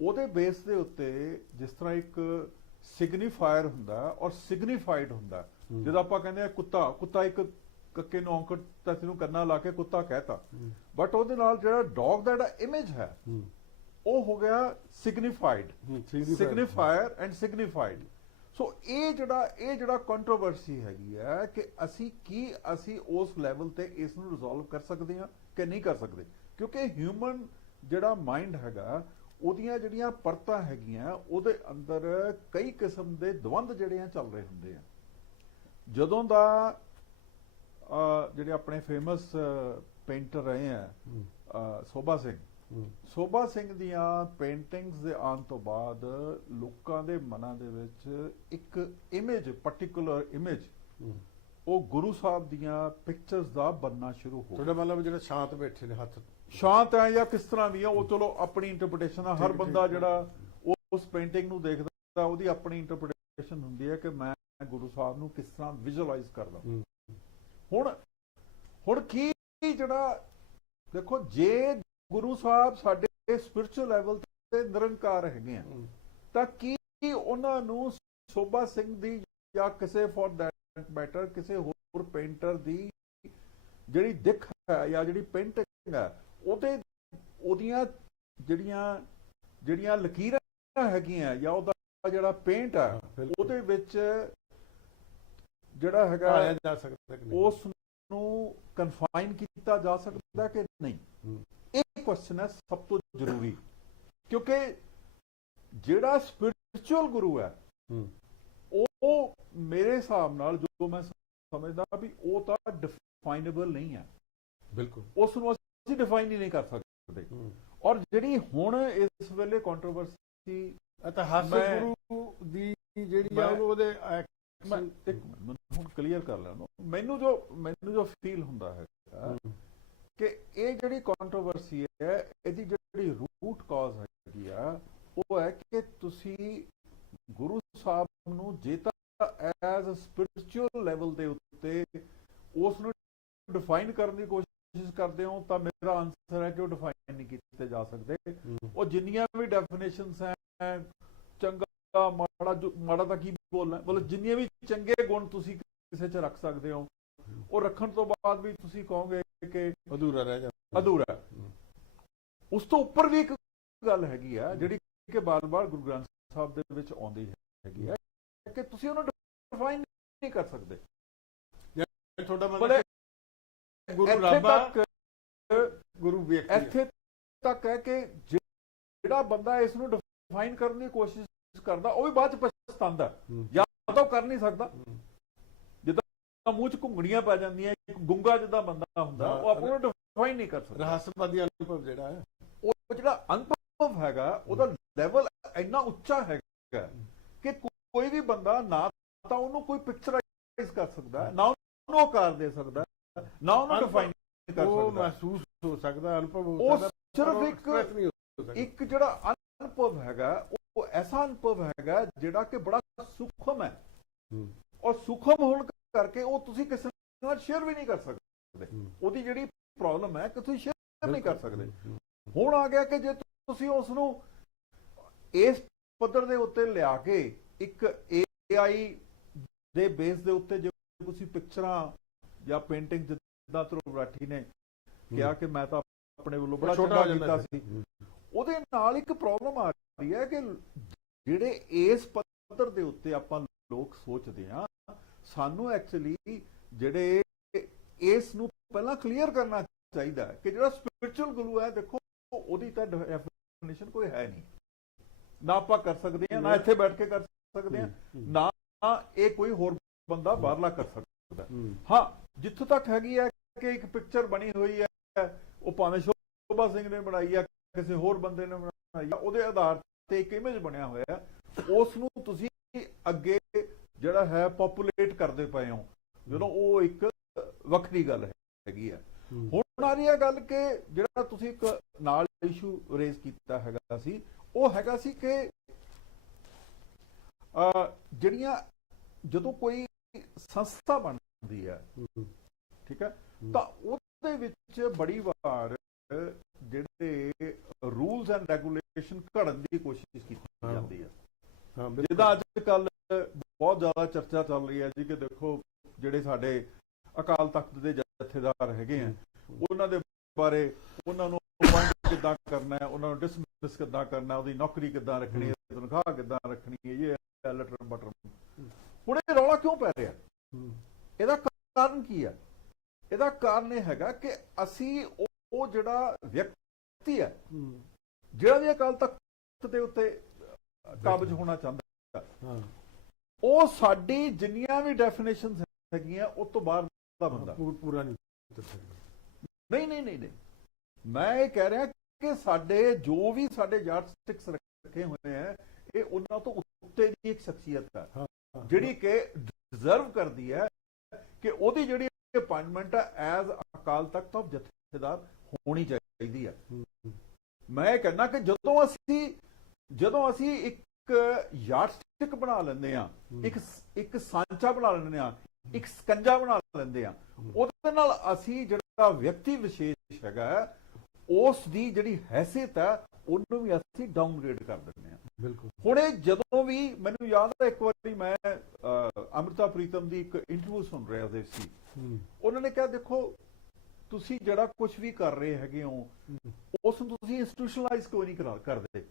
ਉਹਦੇ ਬੇਸ ਦੇ ਉੱਤੇ ਜਿਸ ਤਰ੍ਹਾਂ ਇੱਕ ਸਿਗਨੀਫਾਇਰ ਹੁੰਦਾ ਔਰ ਸਿਗਨੀਫਾਈਡ ਹੁੰਦਾ। ਜਦੋਂ ਆਪਾਂ ਕਹਿੰਦੇ ਆ ਕੁੱਤਾ ਕੁੱਤਾ ਇੱਕ ਕੱਕੇ ਨੂੰ ਔਂਕੜ ਤਾਂ ਤੈਨੂੰ ਕੰਨਾ ਲਾ ਕੇ ਕੁੱਤਾ ਕਹਿਤਾ। ਬਟ ਉਹਦੇ ਨਾਲ ਜਿਹੜਾ ਡੌਗ ਦਾ ਜਿਹੜਾ ਇਮੇਜ ਹੈ ਉਹ ਹੋ ਗਿਆ ਸਿਗਨੀਫਾਈਡ। ਸਿਗਨੀਫਾਇਰ ਐਂਡ ਸਿਗਨੀਫਾਈਡ ਸੋ ਇਹ ਜਿਹੜਾ ਇਹ ਜਿਹੜਾ ਕੰਟਰੋਵਰਸੀ ਹੈਗੀ ਹੈ ਕਿ ਅਸੀਂ ਕੀ ਅਸੀਂ ਉਸ ਲੈਵਲ ਤੇ ਇਸ ਨੂੰ ਰਿਜ਼ੋਲਵ ਕਰ ਸਕਦੇ ਹਾਂ ਕਿ ਨਹੀਂ ਕਰ ਸਕਦੇ। ਕਿਉਂਕਿ ਹਿਊਮਨ ਜਿਹੜਾ ਮਾਈਂਡ ਹੈਗਾ ਉਹਦੀਆਂ ਜਿਹੜੀਆਂ ਪਰਤਾਂ ਹੈਗੀਆਂ ਉਹਦੇ ਅੰਦਰ ਕਈ ਕਿਸਮ ਦੇ ਦਵੰਦ ਜਿਹੜੇ ਆ ਚੱਲ ਰਹੇ ਹੁੰਦੇ ਆ। ਜਦੋਂ ਦਾ ਜਿਹੜੇ ਆਪਣੇ ਫੇਮਸ ਪੇਂਟਰ ਰਹੇ ਆ ਸੋਭਾ ਸਿੰਘ। ਸੋਭਾ ਸਿੰਘ ਦੀਆਂ ਪੇਂਟਿੰਗਸ ਦੇ ਆਉਣ ਤੋਂ ਬਾਅਦ ਲੋਕਾਂ ਦੇ ਮਨਾਂ ਦੇ ਵਿੱਚ ਇੱਕ ਇਮੇਜ ਪਾਰਟਿਕੂਲਰ ਇਮੇਜ। ਉਹ ਗੁਰੂ ਸਾਹਿਬ ਦੀਆਂ ਪਿਕਚਰਸ ਦਾ ਬੰਨਣਾ ਸ਼ੁਰੂ ਹੋ ਤੁਹਾਡਾ ਮਤਲਬ ਜਿਹੜਾ ਸ਼ਾਂਤ ਬੈਠੇ ਨੇ ਹੱਥ ਸ਼ਾਂਤ ਹੈ ਜਾਂ ਕਿਸ ਤਰ੍ਹਾਂ ਦੀ ਹੈ ਉਹ ਚਲੋ ਆਪਣੀ ਇੰਟਰਪ੍ਰੀਟੇਸ਼ਨ ਆ ਹਰ ਬੰਦਾ ਜਿਹੜਾ ਉਸ ਪੇਂਟਿੰਗ ਨੂੰ ਦੇਖਦਾ ਉਹਦੀ ਆਪਣੀ ਇੰਟਰਪ੍ਰੀਟੇਸ਼ਨ ਹੁੰਦੀ ਹੈ ਕਿ ਮੈਂ ਗੁਰੂ ਸਾਹਿਬ ਨੂੰ ਕਿਸ ਤਰ੍ਹਾਂ ਵਿਜ਼ੁਅਲਾਈਜ਼ ਕਰਦਾ ਹੁਣ ਹੁਣ ਕੀ ਜਿਹੜਾ ਦੇਖੋ ਜੇ ਗੁਰੂ ਸਾਹਿਬ ਸਾਡੇ ਸਪਿਰਚੁਅਲ ਲੈਵਲ ਤੇ ਨਿਰੰਕਾਰ ਹੈਗੇ ਆ ਤਾਂ ਕੀ ਉਹਨਾਂ ਨੂੰ ਸੋਭਾ ਸਿੰਘ ਦੀ ਜਾਂ ਕਿਸੇ ਫॉर दैट ਮੈਟਰ ਕਿਸੇ ਹੋਰ ਪੇਂਟਰ ਦੀ ਜਿਹੜੀ ਦਿੱਖ ਹੈ ਜਾਂ ਜਿਹੜੀ ਪੇਂਟਿੰਗ ਹੈ ਉਹਦੇ ਉਹਦੀਆਂ ਜਿਹੜੀਆਂ ਜਿਹੜੀਆਂ ਲਕੀਰਾਂ ਹੈਗੀਆਂ ਜਾਂ ਉਹਦਾ ਜਿਹੜਾ ਪੇਂਟ ਬਿਲਕੁਲ। ਉਹਦੇ ਵਿੱਚ ਜਿਹੜਾ ਹੈਗਾ ਭਾਲਿਆ ਜਾ ਸਕਦਾ ਕਿ ਨਹੀਂ? ਉਸ ਨੂੰ ਕਨਫਾਈਨ ਕੀਤਾ ਜਾ ਸਕਦਾ ਕਿ ਨਹੀਂ? ਇਹ ਕੁਐਸਚਨ ਹੈ ਸਭ ਤੋਂ ਜ਼ਰੂਰੀ ਕਿਉਂਕਿ ਜਿਹੜਾ ਸਪਿਰਚੁਅਲ ਗੁਰੂ ਹੈ ਉਹ ਮੇਰੇ ਹਿਸਾਬ ਨਾਲ ਜੋ ਮੈਂ ਸਮਝਦਾ ਵੀ ਉਹ ਤਾਂ ਡਿਫਾਈਨੇਬਲ ਨਹੀਂ ਹੈ। ਬਿਲਕੁਲ। ਉਸ ਨੂੰ ਅਸੀਂ ਡਿਫਾਈਨ ਹੀ ਨਹੀਂ ਕਰ ਸਕਦੇ। ਔਰ ਜਿਹੜੀ ਹੁਣ ਇਸ ਵੇਲੇ ਕੰਟਰੋਵਰਸੀ ਇਤਿਹਾਸਕ ਗੁਰੂ ਦੀ ਜਿਹੜੀ ਆ ਉਹਦੇ ਮੈਂ ਇੱਕ ਹੁਣ ਕਲੀਅਰ ਕਰ ਲੈਣਾ ਮੈਨੂੰ ਜੋ ਮੈਨੂੰ ਜੋ ਫੀਲ ਹੁੰਦਾ ਹੈ ਕਿ ਇਹ ਜਿਹੜੀ ਕੰਟਰੋਵਰਸੀ ਹੈ ਇਹਦੀ ਜਿਹੜੀ ਰੂਟ ਕਾਜ਼ ਹੈਗੀ ਆ ਉਹ ਹੈ ਕਿ ਤੁਸੀਂ ਗੁਰੂ ਸਾਹਿਬ ਨੂੰ ਜੇ ਤਾਂ ਐਜ਼ ਅ ਸਪਿਰਚੁਅਲ ਲੈਵਲ ਦੇ ਉੱਤੇ ਉਸ ਨੂੰ ਡਿਫਾਈਨ ਕਰਨ ਦੀ ਕੋਸ਼ਿਸ਼ ਕਰਦੇ ਹੋ ਤਾਂ ਮੇਰਾ ਆਨਸਰ ਹੈ ਕਿ ਉਹ ਡਿਫਾਈਨ ਨਹੀਂ ਕੀਤੇ ਜਾ ਸਕਦੇ। ਉਹ ਜਿੰਨੀਆਂ ਵੀ ਡੈਫੀਨੇਸ਼ਨਸ ਹੈ ਚੰਗਾ ਮਾੜਾ ਮਾੜਾ ਤਾਂ ਕੀ ਬੋਲਣਾ? ਮਤਲਬ ਜਿੰਨੀਆਂ ਵੀ ਚੰਗੇ ਗੁਣ ਤੁਸੀਂ ਕਿਸੇ 'ਚ ਰੱਖ ਸਕਦੇ ਹੋ ਉਹ ਰੱਖਣ ਤੋਂ ਬਾਅਦ ਵੀ ਤੁਸੀਂ ਕਹੋਗੇ ਕਿ ਅਧੂਰਾ ਰਹਿ ਜਾਂਦਾ। ਅਧੂਰਾ। ਉਸ ਤੋਂ ਉੱਪਰ ਵੀ ਇੱਕ ਗੱਲ ਹੈਗੀ ਆ ਜਿਹੜੀ ਕਿ ਬਾਰ-ਬਾਰ ਗੁਰੂ ਗ੍ਰੰਥ ਸਾਹਿਬ ਦੇ ਵਿੱਚ ਆਉਂਦੀ ਹੈਗੀ ਆ ਕਿ ਤੁਸੀਂ ਉਹਨੂੰ ਡਿਫਾਈਨ ਨਹੀਂ ਕਰ ਸਕਦੇ। ਤੁਹਾਡਾ ਮਤਲਬ ਗੁਰੂ ਇੱਥੇ ਰੱਬਾ ਤੱਕ ਗੁਰੂ ਵਿਅਕਤੀ ਹੈ। ਇੱਥੇ ਤੱਕ ਹੈ ਕਿ ਜਿਹੜਾ ਬੰਦਾ ਇਸ ਨੂੰ ਡਿਫਾਈਨ ਕਰਨ ਦੀ ਕੋਸ਼ਿਸ਼ ਕਰਦਾ ਉਹ ਵੀ ਬਾਅਦ ਚ ਪਛਤਾਉਂਦਾ ਹੂੰ। ਜਾਂ ਤਾਂ ਉਹ ਕਰ ਨਹੀਂ ਸਕਦਾ ਹੂੰ। ਜਿੱਦਾਂ ਮੂੰਹ ਚ ਘੁੰਗਣੀਆਂ ਪੈ ਜਾਂਦੀਆਂ ਇੱਕ ਗੁੰਗਾ ਜਿੱਦਾਂ ਬੰਦਾ ਹੁੰਦਾ ਉਹ ਹਾਂ, ਆਪਣੇ ਨੂੰ ਡਿਫਾਈਨ ਨਹੀਂ ਕਰ ਸਕਦਾ ਰਹੱਸਵਾਦੀ ਅਨੁਭਵ ਜਿਹੜਾ ਹੈ ਉਹ ਜਿਹੜਾ ਅਨੁਭਵ ਹੈਗਾ ਉਹਦਾ ਲੈਵਲ ਇੰਨਾ ਉੱਚਾ ਹੈਗਾ ਕਿ ਕੋਈ ਵੀ ਬੰਦਾ ਨਾ ਤਾਂ ਉਹਨੂੰ ਕੋਈ ਪਿਕਚਰਾਈਜ਼ ਕਰ ਸਕਦਾ ਨਾ ਉਹਨੂੰ ਆਕਾਰ ਦੇ ਸਕਦਾ ਨਾ ਉਹਨੂੰ ਡਿਫਾਈਨ ਕਰ ਉਹ ਸਕਦਾ। ਮਹਿਸੂਸ ਹੋ ਸਕਦਾ ਅਨੁਭਵ ਹੋ ਉਹ ਸਕਦਾ ਸਿਰਫ ਪਰ ਇੱਕ express ਨਹੀਂ ਹੋ ਸਕਦਾ ਇੱਕ ਜਿਹੜਾ ਅਨੁਭਵ ਹੈਗਾ ਉਹ ਐਸਾ ਅਨੁਭਵ ਹੈਗਾ ਜਿਹੜਾ ਕਿ ਬੜਾ ਸੂਖਮ ਹੈ ਹੂੰ। ਔਰ ਸੂਖਮ ਹੋਣ ਕਰਕੇ ਉਹ ਤੁਸੀਂ ਕਿਸੇ ਨਾਲ ਸ਼ੇਅਰ ਵੀ ਨਹੀਂ ਕਰ ਸਕਦੇ ਹੂੰ। ਉਹਦੀ ਜਿਹੜੀ ਪ੍ਰੋਬਲਮ ਹੈ ਕਿ ਤੁਸੀਂ ਸ਼ੇਅਰ ਨਹੀਂ ਕਰ ਸਕਦੇ ਹੂੰ। ਹੁਣ ਆ ਗਿਆ ਕਿ ਜੇ ਤੁਸੀਂ ਉਸ ਨੂੰ ਇਸ ਪੱਧਰ ਦੇ ਉੱਤੇ ਲਿਆ ਕੇ ਇੱਕ AI ਦੇ ਬੇਸ ਦੇ ਉੱਤੇ ਜੇ ਤੁਸੀਂ ਪਿਕਚਰਾਂ ਜਾਂ ਪੇਂਟਿੰਗ ਜਿੱਦਾਂ ਤਰੋਰਾਠੀ ਨੇ ਕਿਹਾ ਕਿ ਮੈਂ ਤਾਂ ਆਪਣੇ ਵੱਲੋਂ ਬੜਾ ਛੋਟਾ ਚੰਗਾ ਹੋ ਜਾਂਦਾ ਕੀਤਾ। ਸੀ। ਉਹਦੇ ਨਾਲ ਇੱਕ ਪ੍ਰੋਬਲਮ ਆ ਰਹੀ ਹੈ ਕਿ ਜਿਹੜੇ ਇਸ ਪੱਧਰ ਦੇ ਉੱਤੇ ਆਪਾਂ ਲੋਕ ਸੋਚਦੇ ਆ ਸਾਨੂੰ ਐਕਚੁਅਲੀ ਜਿਹੜੇ ਇਸ ਨੂੰ ਪਹਿਲਾਂ ਕਲੀਅਰ ਕਰਨਾ ਚਾਹੀਦਾ ਕਿ ਜਿਹੜਾ ਸਪਿਰਚੁਅਲ ਗੁਰੂ ਹੈ ਦੇਖੋ ਉਹਦੀ ਤਾਂ ਡੈਫੀਨੇਸ਼ਨ ਕੋਈ ਹੈ ਨਹੀਂ ਨਾ ਆਪਾਂ ਕਰ ਸਕਦੇ ਆ ਨਾ ਇੱਥੇ ਬੈਠ ਕੇ ਕਰ ਸਕਦੇ ਆ ਹੂੰ। ਨਾ ਇਹ ਕੋਈ ਹੋਰ ਬੰਦਾ ਬਾਹਰਲਾ ਕਰ ਸਕਦਾ ਹੂੰ। ਜਿੱਥੋਂ ਤੱਕ ਹੈਗੀ ਹੈ ਕਿ ਇੱਕ ਪਿਕਚਰ ਬਣੀ ਹੋਈ ਹੈ ਉਹ ਭਾਵੇਂ ਸ਼ੋਭਾ ਸਿੰਘ ਨੇ ਬਣਾਈ ਹੈ ਕਿਸੇ ਹੋਰ ਬੰਦੇ ਨੇ ਬਣਾਈ ਹੈ ਉਹਦੇ ਆਧਾਰ ਤੇ ਇੱਕ ਇਮੇਜ ਬਣਿਆ ਹੋਇਆ ਹੈ ਉਸ ਨੂੰ ਤੁਸੀਂ ਅੱਗੇ ਜਿਹੜਾ ਹੈ ਪੋਪੂਲੇਟ ਕਰਦੇ ਪਏ ਹੋ ਜਦੋਂ ਉਹ ਇੱਕ ਵੱਖਰੀ ਗੱਲ ਹੈਗੀ ਹੈ। ਹੁਣ ਆ ਰਹੀ ਹੈ ਗੱਲ ਕਿ ਜਿਹੜਾ ਤੁਸੀਂ ਇੱਕ ਨਾਲ ਇਸ਼ੂ ਰੇਜ਼ ਕੀਤਾ ਹੈਗਾ ਸੀ ਉਹ ਹੈਗਾ ਸੀ ਕਿ ਜਿਹੜੀਆਂ ਜਦੋਂ ਕੋਈ ਸੰਸਥਾ ਬਣਦੀ ਹੈ ਹੂੰ। ਠੀਕ ਹੈ। ਤਾਂ ਉਹਦੇ ਵਿੱਚ ਬੜੀ ਵਾਰ ਜਿਹੜੇ ਰੂਲਸ ਐਂਡ ਰੈਗੂਲੇਸ਼ਨ ਘੜਨ ਦੀ ਕੋਸ਼ਿਸ਼ ਕੀਤੀ। ਜਾਂਦੀ ਹੈ ਹਾਂ। ਜਿੱਦਾਂ ਅੱਜ ਕੱਲ ਬਹੁਤ ਜ਼ਿਆਦਾ ਚਰਚਾ ਚੱਲ ਰਹੀ ਹੈ ਜੀ ਕਿ ਦੇਖੋ ਜਿਹੜੇ ਸਾਡੇ ਅਕਾਲ ਤਖਤ ਦੇ ਜਥੇਦਾਰ ਹੈਗੇ ਆ ਉਹਨਾਂ ਦੇ ਬਾਰੇ ਉਹਨਾਂ ਨੂੰ ਅਪਾਇੰਟ ਕਿੱਦਾਂ ਕਰਨਾ ਹੈ ਉਹਨਾਂ ਨੂੰ ਡਿਸਮਿਸ ਕਿੱਦਾਂ ਕਰਨਾ ਉਹਦੀ ਨੌਕਰੀ ਕਿੱਦਾਂ ਰੱਖਣੀ ਹੈ ਤਨਖਾਹ ਕਿੱਦਾਂ ਰੱਖਣੀ ਹੈ ਇਹ ਲਟਰ ਬਟਰ ਹੁਣ ਇਹ ਰੌਲਾ ਕਿਉਂ ਪੈ ਰਿਹਾ। ਇਹਦਾ ਕਾਰਨ ਕੀ ਹੈ ਇਹਦਾ ਕਾਰਨ ਇਹ ਹੈਗਾ ਕਿ ਅਸੀਂ ਉਹ ਜਿਹੜਾ ਵਿਅਕਤੀ ਹੈ। ਜਿਹੜਾ ਵੀ ਅਕਾਲ ਤਖਤ ਦੇ ਉੱਤੇ ਕਾਬਜ ਹੋਣਾ ਚਾਹੁੰਦਾ ਹਾਂ। ਉਹ ਸਾਡੀ ਜਿੰਨੀਆਂ ਵੀ ਡੈਫੀਨੇਸ਼ਨਸ ਹੈਗੀਆਂ ਉਹ ਤੋਂ ਬਾਹਰ ਦਾ ਬੰਦਾ। ਪੂਰਾ ਨਹੀਂ ਨਹੀਂ ਨਹੀਂ ਨਹੀਂ ਮੈਂ ਇਹ ਕਹਿ ਰਿਹਾ ਕਿ ਸਾਡੇ ਜੋ ਵੀ ਸਾਡੇ ਯਾਰਡਸਟਿਕਸ ਰੱਖੇ ਹੋਏ ਆ ਇਹ ਉਹਨਾਂ ਤੋਂ ਉੱਤੇ ਦੀ ਇੱਕ ਸ਼ਖਸੀਅਤ ਹੈ ਹਾਂ। ਜਿਹੜੀ ਕਿ ਡਿਜ਼ਰਵ ਕਰਦੀ ਹੈ ਕਿ ਉਹਦੀ ਜਿਹੜੀ ਅਪਾਇੰਟਮੈਂਟ ਹੈ ਐਜ਼ ਅਕਾਲ ਤਖਤ ਆਫ ਜਥੇਦਾਰ ਹੋਣੀ ਚਾਹੀਦੀ ਹੈ ਹੂੰ। ਮੈਂ ਕਹਿਣਾ ਕਿ ਜਦੋਂ ਅਸੀਂ ਜਦੋਂ ਅਸੀਂ ਇੱਕ ਯਾਰਡਸਟਿਕ ਬਣਾ ਲੈਂਦੇ ਆ। ਇੱਕ ਇੱਕ ਸਾਂਚਾ ਬਣਾ ਲੈਂਦੇ ਆ ਇੱਕ ਸਕੰਜਾ ਬਣਾ ਲੈਂਦੇ ਆ ਉਹਦੇ ਨਾਲ ਅਸੀਂ ਜਿਹੜਾ ਵਿਅਕਤੀ ਵਿਸ਼ੇਸ਼ ਹੈਗਾ ਉਸ ਦੀ ਜਿਹੜੀ ਹੈਸੀਅਤ ਹੈ ਉਹਨੂੰ ਵੀ ਅਸੀਂ ਡਾਊਨਗ੍ਰੇਡ ਕਰ ਦਿੰਦੇ ਆ ਬਿਲਕੁਲ ਹੁਣ ਇਹ ਜਦੋਂ ਵੀ ਮੈਨੂੰ ਯਾਦ ਹੈ ਇੱਕ ਵਾਰੀ ਮੈਂ ਅੰਮ੍ਰਿਤਾ ਪ੍ਰੀਤਮ ਦੀ ਇੱਕ ਇੰਟਰਵਿਊ ਸੁਣ ਰਿਹਾ ਸੀ। ਹੂੰ। ਉਹਨਾਂ ਨੇ ਕਿਹਾ ਦੇਖੋ ਤੁਸੀਂ ਜਿਹੜਾ ਕੁਝ ਵੀ ਕਰ ਰਹੇ ਹੈਗੇ ਹੋ ਉਸ ਨੂੰ ਤੁਸੀਂ ਇੰਸਟੀਟਿਊਸ਼ਨਲਾਈਜ਼ ਕਿਉਂ ਨਹੀਂ ਕਰਾ- ਕਰਦੇ।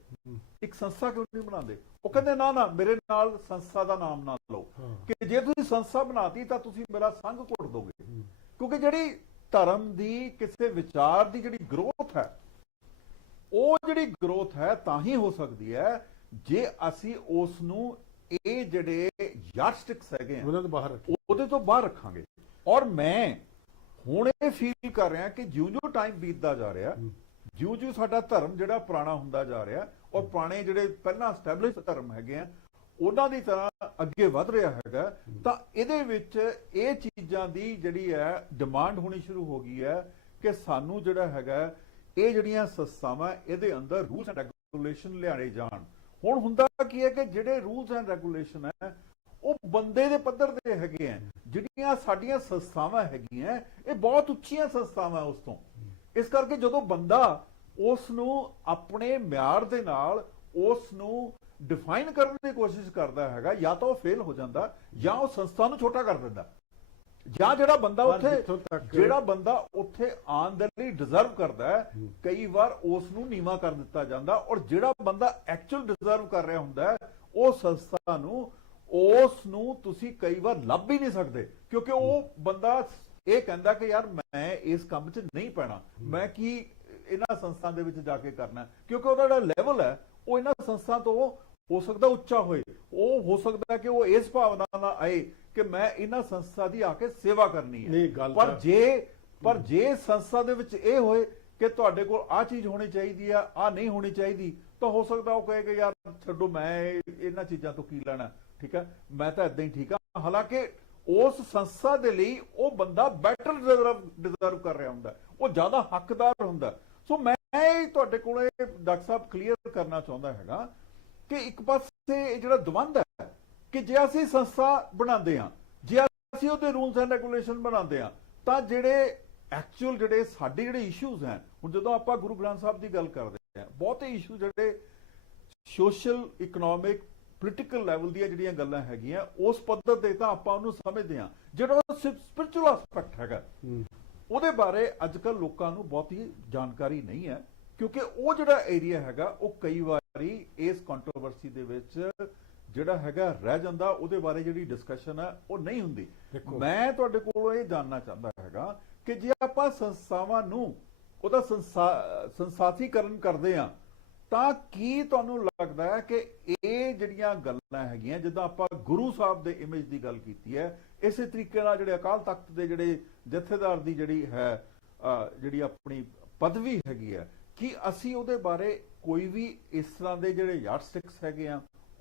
ਇੱਕ ਸੰਸਥਾ ਕਿਉਂ ਨਹੀਂ ਬਣਾਉਂਦੇ? ਉਹ ਕਹਿੰਦੇ ਨਾ ਨਾ ਮੇਰੇ ਨਾਲ ਸੰਸਥਾ ਦਾ ਨਾਮ ਨਾ ਲਓ। ਕਿ ਜੇ ਤੁਸੀਂ ਸੰਸਥਾ ਬਣਾਤੀ ਤਾਂ ਤੁਸੀਂ ਮੇਰਾ ਸੰਗ ਘੁੱਟ ਦੋਗੇ। ਕਿਉਂਕਿ ਜਿਹੜੀ ਧਰਮ ਦੀ ਕਿਸੇ ਵਿਚਾਰ ਦੀ ਜਿਹੜੀ ਗਰੋਥ ਹੈ ਉਹ ਜਿਹੜੀ ਗਰੋਥ ਹੈ ਤਾਂ ਹੀ ਹੋ ਸਕਦੀ ਹੈ ਜੇ ਅਸੀਂ ਉਸ ਨੂੰ ਇਹ ਜਿਹੜੇ ਯਾਰਡਸਟਿਕਸ ਹੈਗੇ ਆ ਉਹਨਾਂ ਤੋਂ ਬਾਹਰ ਰੱਖੀ। ਉਹਦੇ ਤੋਂ ਬਾਹਰ ਰੱਖਾਂਗੇ। ਔਰ ਮੈਂ ਹੁਣ ਇਹ ਫੀਲ ਕਰ ਰਿਹਾ ਕਿ ਜਿਉਂ-ਜਿਉਂ ਟਾਈਮ ਬੀਤਦਾ ਜਾ ਰਿਹਾ। ਜਿਉਂ-ਜਿਉਂ ਸਾਡਾ ਧਰਮ ਜਿਹੜਾ ਪੁਰਾਣਾ ਹੁੰਦਾ ਜਾ ਰਿਹਾ ਔਰ ਪੁਰਾਣੇ ਜਿਹੜੇ ਪਹਿਲਾਂ ਸਟੈਬਲਿਸ਼ ਧਰਮ ਹੈਗੇ ਆ ਉਹਨਾਂ ਦੀ ਤਰ੍ਹਾਂ ਅੱਗੇ ਵਧ ਰਿਹਾ ਹੈਗਾ ਤਾਂ ਇਹਦੇ ਵਿੱਚ ਇਹ ਚੀਜ਼ਾਂ ਦੀ ਜਿਹੜੀ ਹੈ ਡਿਮਾਂਡ ਹੋਣੀ ਸ਼ੁਰੂ ਹੋ ਗਈ ਹੈ ਕਿ ਸਾਨੂੰ ਜਿਹੜਾ ਹੈਗਾ ਇਹ ਜਿਹੜੀਆਂ ਸੰਸਥਾਵਾਂ ਇਹਦੇ ਅੰਦਰ ਰੂਲਸ ਐਂਡ ਰੈਗੂਲੇਸ਼ਨ ਲਿਆਣੇ ਜਾਣ। ਹੁਣ ਹੁੰਦਾ ਕੀ ਹੈ ਕਿ ਜਿਹੜੇ ਰੂਲਸ ਐਂਡ ਰੈਗੂਲੇਸ਼ਨ ਹੈ, ਉਹ ਬੰਦੇ ਦੇ ਪੱਧਰ ਦੇ ਹੈਗੇ ਆ ਜਿਹੜੀਆਂ ਸਾਡੀਆਂ ਸੰਸਥਾਵਾਂ ਹੈਗੀਆਂ ਇਹ ਬਹੁਤ ਉੱਚੀਆਂ ਸੰਸਥਾਵਾਂ ਉਸ ਤੋਂ। ਇਸ ਕਰਕੇ ਜਦੋਂ ਬੰਦਾ ਉਸ ਨੂੰ ਆਪਣੇ ਮਿਆਰ ਦੇ ਨਾਲ ਉਸ ਨੂੰ ਡਿਫਾਈਨ ਕਰਨ ਦੀ ਕੋਸ਼ਿਸ਼ ਕਰਦਾ ਹੈਗਾ, ਜਾਂ ਤਾਂ ਉਹ ਫੇਲ ਹੋ ਜਾਂਦਾ, ਜਾਂ ਉਹ ਸੰਸਥਾ ਨੂੰ ਛੋਟਾ ਕਰ ਦਿੰਦਾ। ਜਾਂ ਜਿਹੜਾ ਬੰਦਾ ਉੱਥੇ ਜਿਹੜਾ ਬੰਦਾ ਉੱਥੇ ਆਉਣ ਦੇ ਲਈ ਡਿਜ਼ਰਵ ਕਰਦਾ ਹੈ ਕਈ ਵਾਰ ਉਸ ਨੂੰ ਨੀਵਾ ਕਰ ਦਿੱਤਾ ਜਾਂਦਾ ਔਰ ਜਿਹੜਾ ਬੰਦਾ ਐਕਚੁਅਲ ਡਿਜ਼ਰਵ ਕਰ ਰਿਹਾ ਹੁੰਦਾ ਹੈ ਉਹ ਸੰਸਥਾ ਨੂੰ ਉਸ ਨੂੰ ਤੁਸੀਂ ਕਈ ਵਾਰ ਲੱਭ ਹੀ ਨਹੀਂ ਸਕਦੇ। ਕਿਉਂਕਿ ਉਹ ਬੰਦਾ ਇਹ ਕਹਿੰਦਾ ਕਿ ਯਾਰ ਮੈਂ ਇਸ ਕੰਮ 'ਚ ਨਹੀਂ ਪੈਣਾ। ਮੈਂ ਕੀ ਇਹਨਾਂ ਸੰਸਥਾ ਦੇ ਵਿੱਚ ਜਾ ਕੇ ਕਰਨਾ ਕਿਉਂਕਿ ਉਹਦਾ ਜਿਹੜਾ ਲੈਵਲ ਹੈ ਉਹ ਇਹਨਾਂ ਸੰਸਥਾ ਤੋਂ ਹੋ ਸਕਦਾ ਉੱਚਾ ਹੋਏ। ਉਹ ਹੋ ਸਕਦਾ ਕਿ ਉਹ ਇਸ ਭਾਵਨਾ ਨਾਲ ਆਏ। ਕਿ ਮੈਂ ਇਹਨਾਂ ਸੰਸਥਾ ਦੀ ਆ ਕੇ ਸੇਵਾ ਕਰਨੀ ਹੈ। ਪਰ ਜੇ ਪਰ ਜੇ ਸੰਸਥਾ ਦੇ ਵਿੱਚ ਇਹ ਹੋਏ ਕਿ ਤੁਹਾਡੇ ਕੋਲ ਆ ਚੀਜ਼ ਹੋਣੀ ਚਾਹੀਦੀ ਆ ਆ ਨਹੀਂ ਹੋਣੀ ਚਾਹੀਦੀ ਤਾਂ ਹੋ ਸਕਦਾ ਉਹ ਕਹੇ ਕਿ ਯਾਰ ਛੱਡੋ ਮੈਂ ਇਹ- ਇਹਨਾਂ ਚੀਜ਼ਾਂ ਤੋਂ ਕੀ ਲੈਣਾ ਠੀਕ ਹੈ ਮੈਂ ਤਾਂ ਇਦਾਂ ਹੀ ਠੀਕ ਆ। ਹਾਲਾਂਕਿ ਉਸ ਸੰਸਥਾ ਦੇ ਲਈ ਉਹ ਬੰਦਾ ਬੈਟਰ ਡਿਜ਼ਰਵ ਡਿਜ਼ਰਵ ਕਰ ਰਿਹਾ ਹੁੰਦਾ। ਉਹ ਜ਼ਿਆਦਾ ਹੱਕਦਾਰ ਹੁੰਦਾ। ਸੋ ਮੈਂ ਤੁਹਾਡੇ ਕੋਲ ਇਹ ਡਾਕਟਰ ਸਾਹਿਬ ਕਲੀਅਰ ਕਰਨਾ ਚਾਹੁੰਦਾ ਹੈਗਾ ਕਿ ਇੱਕ ਪਾਸੇ ਇਹ ਜਿਹੜਾ ਦਵੰਦ ਹੈ ਕਿ ਜੇ ਅਸੀਂ ਸੰਸਥਾ ਬਣਾਉਂਦੇ ਹਾਂ, ਜੇ ਅਸੀਂ ਉਹਦੇ ਰੂਲਸ ਐਂਡ ਰੈਗੂਲੇਸ਼ਨ ਬਣਾਉਂਦੇ ਹਾਂ, ਤਾਂ ਜਿਹੜੇ ਐਕਚੁਅਲ ਜਿਹੜੇ ਸਾਡੇ ਜਿਹੜੇ ਇਸ਼ੂਜ਼ ਹਨ ਹੁਣ ਜਦੋਂ ਆਪਾਂ ਗੁਰੂ ਗ੍ਰੰਥ ਸਾਹਿਬ ਦੀ ਗੱਲ ਕਰਦੇ ਹਾਂ, ਬਹੁਤੇ ਇਸ਼ੂ ਜਿਹੜੇ ਸੋਸ਼ਲ ਇਕਨੋਮਿਕ ਪੋਲੀਟੀਕਲ ਲੈਵਲ ਦੀਆਂ ਜਿਹੜੀਆਂ ਗੱਲਾਂ ਹੈਗੀਆਂ, ਉਸ ਪੱਧਰ ਤੇ ਤਾਂ ਆਪਾਂ ਉਹਨੂੰ ਸਮਝਦੇ ਹਾਂ। ਜਿਹੜਾ ਸਪਿਰਚੁਅਲ ਐਸਪੈਕਟ ਹੈਗਾ, ਉਹਦੇ ਬਾਰੇ ਅੱਜ ਕੱਲ ਲੋਕਾਂ ਨੂੰ ਬਹੁਤੀ ਜਾਣਕਾਰੀ ਨਹੀਂ ਹੈ, ਕਿਉਂਕਿ ਉਹ ਜਿਹੜਾ ਏਰੀਆ ਹੈਗਾ, ਉਹ ਕਈ ਵਾਰੀ ਇਸ ਕੰਟਰੋਵਰਸੀ ਦੇ ਵਿੱਚ ਜਿਹੜਾ ਹੈਗਾ ਰਹਿ ਜਾਂਦਾ ਉਹਦੇ ਬਾਰੇ ਜਿਹੜੀ ਡਿਸਕਸ਼ਨ ਹੈ ਉਹ ਨਹੀਂ ਹੁੰਦੀ। ਮੈਂ ਤੁਹਾਡੇ ਕੋਲੋਂ ਇਹ ਜਾਣਨਾ ਚਾਹੁੰਦਾ ਹੈਗਾ ਕਿ ਜੇ ਆਪਾਂ ਸੰਸਥਾਵਾਂ ਨੂੰ ਉਹਦਾ ਸੰਸਾ- ਸੰਸਾਥੀਕਰਨ ਕਰਦੇ ਆ ਤਾਂ ਕੀ ਤੁਹਾਨੂੰ ਲੱਗਦਾ ਹੈ ਕਿ ਇਹ ਜਿਹੜੀਆਂ ਗੱਲਾਂ ਹੈਗੀਆਂ ਜਿੱਦਾਂ ਆਪਾਂ ਗੁਰੂ ਸਾਹਿਬ ਦੇ ਇਮੇਜ ਦੀ ਗੱਲ ਕੀਤੀ ਹੈ ਇਸੇ ਤਰੀਕੇ ਨਾਲ ਜਿਹੜੇ ਅਕਾਲ ਤਖਤ ਦੇ ਜਿਹੜੇ ਜਥੇਦਾਰ ਦੀ ਜਿਹੜੀ ਹੈ ਜਿਹੜੀ ਆਪਣੀ ਪਦਵੀ ਹੈਗੀ ਹੈ ਕੀ ਅਸੀਂ ਉਹਦੇ ਬਾਰੇ ਕੋਈ ਵੀ ਇਸ ਤਰ੍ਹਾਂ ਦੇ ਜਿਹੜੇ ਯਾਰਡਸਟਿਕਸ ਹੈਗੇ ਆ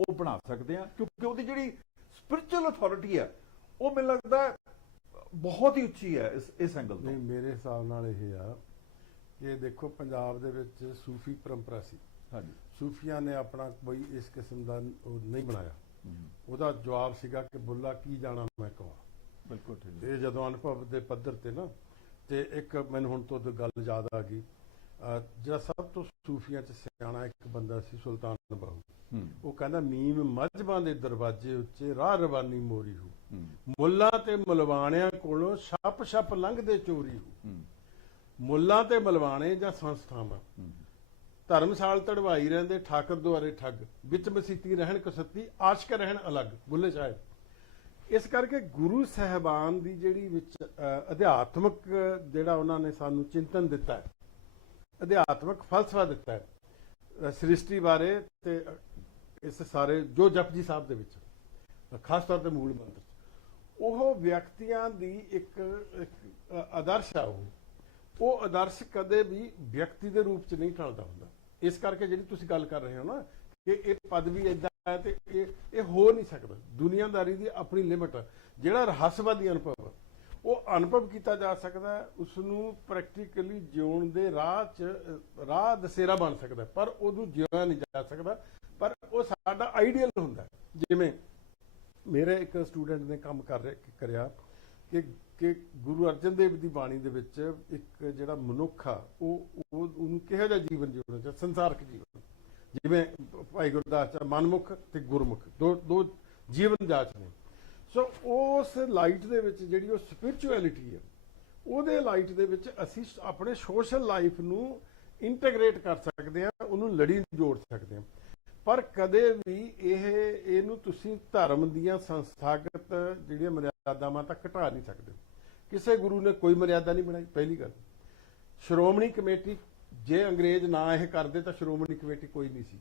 ਉਹ ਬਣਾ ਸਕਦੇ ਆ ਕਿਉਂਕਿ ਉਹਦੀ ਜਿਹੜੀ ਸਪਿਰਚੁਅਲ ਅਥਾਰਟੀ ਹੈ ਉਹ ਮੈਨੂੰ ਲੱਗਦਾ ਬਹੁਤ ਹੀ ਉੱਚੀ ਹੈ ਇਸ ਇਸ ਐਂਗਲ ਤੋਂ। ਨਹੀਂ ਮੇਰੇ ਹਿਸਾਬ ਨਾਲ ਇਹ ਆ ਕਿ ਦੇਖੋ ਪੰਜਾਬ ਦੇ ਵਿੱਚ ਸੂਫੀ ਪਰੰਪਰਾ ਸੀ। ਹਾਂਜੀ। ਸੂਫੀਆਂ ਨੇ ਆਪਣਾ ਕੋਈ ਇਸ ਕਿਸਮ ਦਾ ਉਹ ਨਹੀਂ ਬਣਾਇਆ। ਉਹਦਾ ਜਵਾਬ ਸੀਗਾ ਕਿ ਬੁੱਲਾ ਕੀ ਜਾਣਾ ਮੈਂ ਕਹਾਂ। ਬਿਲਕੁਲ ਠੀਕ। ਇਹ ਜਦੋਂ ਅਨੁਭਵ ਦੇ ਪੱਧਰ ਤੇ ਨਾ ਤੇ ਇੱਕ ਮੈਨੂੰ ਹੁਣ ਤੋਂ ਗੱਲ ਯਾਦ ਆ ਗਈ ਜਿਹੜਾ ਸਭ ਤੋਂ ਸੂਫੀਆਂ ਚ ਸਿਆਣਾ ਇੱਕ ਬੰਦਾ ਸੀ ਸੁਲਤਾਨ ਬਾਹੂ ਉਹ ਕਹਿੰਦਾ ਮੀਮ ਮਜਬਾਂ ਦੇ ਦਰਵਾਜ਼ੇ ਉੱਤੇ ਰਾਹ ਰਵਾਨੀ ਮੋਰੀ ਹੋ। ਮੁੱਲਾਂ ਤੇ ਮਲਵਾਣਿਆਂ ਕੋਲੋਂ ਛੱਪ ਛੱਪ ਲੰਘਦੇ ਚੋਰੀ ਹੋ। ਮੁੱਲਾਂ ਤੇ ਮਲਵਾਣੇ ਜਾਂ ਸੰਸਥਾਵਾਂ। ਧਰਮਸਾਲ ਤੜਵਾਈ ਰਹਿੰਦੇ ਠਾਕਰ ਦੁਆਰੇ ਠੱਗ। ਵਿੱਚ ਮਸੀਤੀ ਰਹਿਣ ਕਸੱਤੀ ਆਸ਼ਕ ਰਹਿਣ ਅਲੱਗ ਬੁੱਲੇ ਸਾਹਿਬ। ਇਸ ਕਰਕੇ ਗੁਰੂ ਸਾਹਿਬਾਨ ਦੀ ਜਿਹੜੀ ਵਿੱਚ ਅਧਿਆਤਮਕ ਜਿਹੜਾ ਉਹਨਾਂ ਨੇ ਸਾਨੂੰ ਚਿੰਤਨ ਦਿੱਤਾ ਹੈ ਅਧਿਆਤਮਕ ਫਲਸਫਾ ਦਿੱਤਾ ਹੈ ਸ੍ਰਿਸ਼ਟੀ ਬਾਰੇ ਤੇ ਇਸ ਸਾਰੇ, ਜੋ ਜਪਜੀ ਸਾਹਿਬ ਦੇ ਵਿੱਚ ਖਾਸ ਤੌਰ ਤੇ ਮੂਲ ਮੰਤਰ ਉਹ ਵਿਅਕਤੀਆਂ ਦੀ ਇੱਕ ਆਦਰਸ਼ ਆ ਉਹ। ਉਹ ਆਦਰਸ਼ ਕਦੇ ਵੀ ਵਿਅਕਤੀ ਦੇ ਰੂਪ ਚ ਨਹੀਂ ਢਲਦਾ ਹੁੰਦਾ। ਇਸ ਕਰਕੇ ਜਿਹੜੀ ਤੁਸੀਂ ਗੱਲ ਕਰ ਰਹੇ ਹੋ ਨਾ, ਕਿ ਇਹ ਪਦਵੀ ਇਦਾਂ ਹੈ ਤੇ ਇਹ ਇਹ ਹੋ ਨਹੀਂ ਸਕਦਾ। ਦੁਨੀਆਦਾਰੀ ਦੀ ਆਪਣੀ ਲਿਮਟ ਜਿਹੜਾ ਰਹੱਸਵਾਦੀ ਅਨੁਭਵ ਉਹ ਅਨੁਭਵ ਕੀਤਾ ਜਾ ਸਕਦਾ ਹੈ ਉਸ ਨੂੰ ਪ੍ਰੈਕਟੀਕਲੀ ਜਿਉਣ ਦੇ ਰਾਹ ਚ ਰਾਹ ਦਸੇਰਾ ਬਣ ਸਕਦਾ ਪਰ ਉਹਨੂੰ ਜਿਉਣਾ ਨਹੀਂ ਜਾ ਸਕਦਾ। ਪਰ ਉਹ ਸਾਡਾ ਆਈਡੀਅਲ ਹੁੰਦਾ ਜਿਵੇਂ ਮੇਰੇ ਇੱਕ ਸਟੂਡੈਂਟ ਨੇ ਕੰਮ ਕਰ ਰਿਹਾ, ਕਰਿਆ ਕਿ ਕਿ ਗੁਰੂ ਅਰਜਨ ਦੇਵ ਦੀ ਬਾਣੀ ਦੇ ਵਿੱਚ ਇੱਕ ਜਿਹੜਾ ਮਨੁੱਖ ਆ, ਉਹ ਉਹ, ਉਹਨੂੰ ਕਿਹੋ ਜਿਹਾ ਜੀਵਨ ਜਿਉਣਾ ਚਾਹੀਦਾ ਸੰਸਾਰਕ ਜੀਵਨ। ਜਿਵੇਂ ਭਾਈ ਗੁਰਦਾਸ ਚ ਮਨਮੁਖ ਤੇ ਗੁਰਮੁਖ, ਦੋ ਦੋ ਜੀਵਨ ਜਾਚ ਨੇ। ਸੋ ਉਸ ਲਾਈਟ ਦੇ ਵਿੱਚ ਜਿਹੜੀ ਉਹ ਸਪਿਰਚੁਅਲਿਟੀ ਹੈ, ਉਹਦੇ ਲਾਈਟ ਦੇ ਵਿੱਚ ਅਸੀਂ ਆਪਣੇ ਸੋਸ਼ਲ ਲਾਈਫ ਨੂੰ ਇੰਟੀਗ੍ਰੇਟ ਕਰ ਸਕਦੇ ਹਾਂ, ਉਹਨੂੰ ਲੜੀ ਜੋੜ ਸਕਦੇ ਹਾਂ। ਪਰ ਕਦੇ ਵੀ ਇਹ, ਇਹਨੂੰ ਤੁਸੀਂ ਧਰਮ ਦੀਆਂ ਸੰਸਥਾਗਤ ਜਿਹੜੀਆਂ ਮਰਿਆਦਾਵਾਂ ਤੱਕ ਘਟਾ ਨਹੀਂ ਸਕਦੇ। ਕਿਸੇ ਗੁਰੂ ਨੇ ਕੋਈ ਮਰਿਆਦਾ ਨਹੀਂ ਬਣਾਈ, ਪਹਿਲੀ ਗੱਲ। ਸ਼੍ਰੋਮਣੀ ਕਮੇਟੀ ਜੇ ਅੰਗਰੇਜ਼ ਨਾ ਇਹ ਕਰਦੇ ਤਾਂ ਸ਼੍ਰੋਮਣੀ ਕਮੇਟੀ ਕੋਈ ਨਹੀਂ ਸੀ।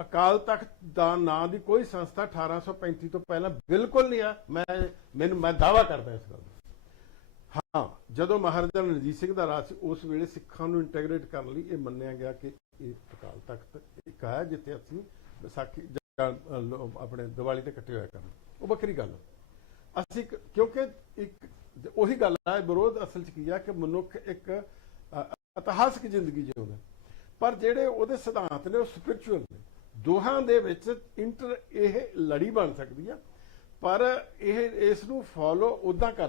ਅਕਾਲ ਤਖਤ ਦਾ ਨਾਂ ਦੀ ਕੋਈ ਸੰਸਥਾ 1835 ਤੋਂ ਪਹਿਲਾਂ ਬਿਲਕੁਲ ਨਹੀਂ ਆ। ਮੈਂ ਮੈਨੂੰ ਮੈਂ ਦਾਵਾ ਕਰਦਾ ਇਸ ਗੱਲ ਦਾ। ਹਾਂ ਜਦੋਂ ਮਹਾਰਾਜਾ ਰਣਜੀਤ ਸਿੰਘ ਦਾ ਰਾਜ ਸੀ ਉਸ ਵੇਲੇ ਸਿੱਖਾਂ ਨੂੰ ਇੰਟੀਗ੍ਰੇਟ ਕਰਨ ਲਈ ਇਹ ਮੰਨਿਆ ਗਿਆ ਕਿ ਇਹ ਅਕਾਲ ਤਖਤ ਇੱਕ ਹੈ ਜਿੱਥੇ ਅਸੀਂ ਵਿਸਾਖੀ ਆਪਣੇ ਦੀਵਾਲੀ ਤੇ ਇਕੱਠੇ ਹੋਇਆ ਕਰਨ ਉਹ ਵੱਖਰੀ ਗੱਲ ਅਸੀਂ ਕਿਉਂਕਿ ਇੱਕ ਉਹੀ ਗੱਲ ਹੈ ਵਿਰੋਧ ਅਸਲ ਚ ਕੀ ਆ ਕਿ ਮਨੁੱਖ ਇੱਕ ਅ, ਇਤਿਹਾਸਕ ਜ਼ਿੰਦਗੀ ਜਿਉਂਦਾ ਪਰ ਜਿਹੜੇ ਉਹਦੇ ਸਿਧਾਂਤ ਨੇ ਉਹ ਸਪਿਰਚੁਅਲ ਨੇ। ਦੋਹਾਂ ਦੇ ਵਿੱਚ ਇੰਟਰ ਇਹ ਲੜੀ ਬਣ ਸਕਦੀ ਆ, ਪਰ ਇਹ, ਇਸ ਨੂੰ ਫੋਲੋ ਉਦਾਂ ਕਰ